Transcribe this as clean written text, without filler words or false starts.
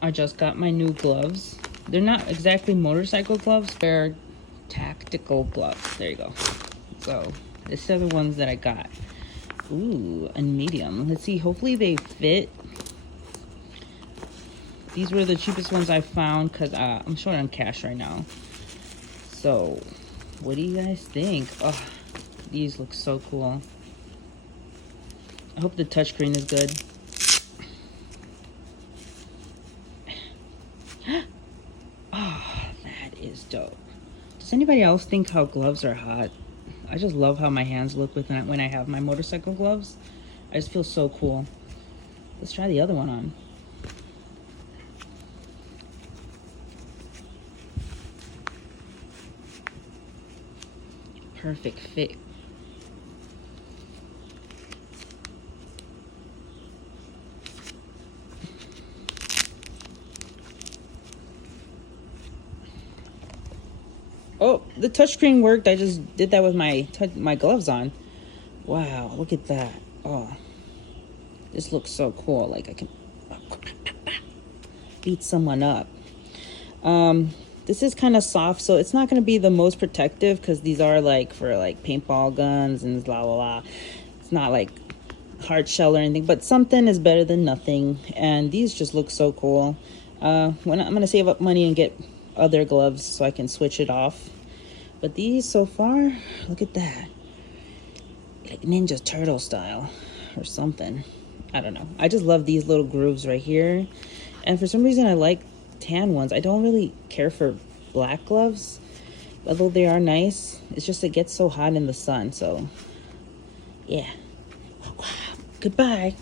I just got my new gloves. They're not exactly motorcycle gloves, they're tactical gloves. There you go. So these are the ones that I got. Ooh, and medium. Let's see, hopefully they fit. These were the cheapest ones I found because I'm short on cash right now. So what do you guys think? Oh, these look so cool. I hope the touchscreen is good. Oh, that is dope. Does anybody else think how gloves are hot? I just love how my hands look when I have my motorcycle gloves. I just feel so cool. Let's try the other one on. Perfect fit. Oh, the touchscreen worked. I just did that with my gloves on. Wow, look at that. Oh, this looks so cool. Like I can beat someone up. This is kind of soft, so it's not going to be the most protective because these are like for like paintball guns and blah blah blah. It's not like hard shell or anything, but something is better than nothing. And these just look so cool. When I'm going to save up money and get other gloves so I can switch it off. But these so far, look at that. Like Ninja Turtle style or something. I don't know. I just love these little grooves right here. And for some reason I like tan ones. I don't really care for black gloves, although they are nice. It's just it gets so hot in the sun. So yeah. Goodbye.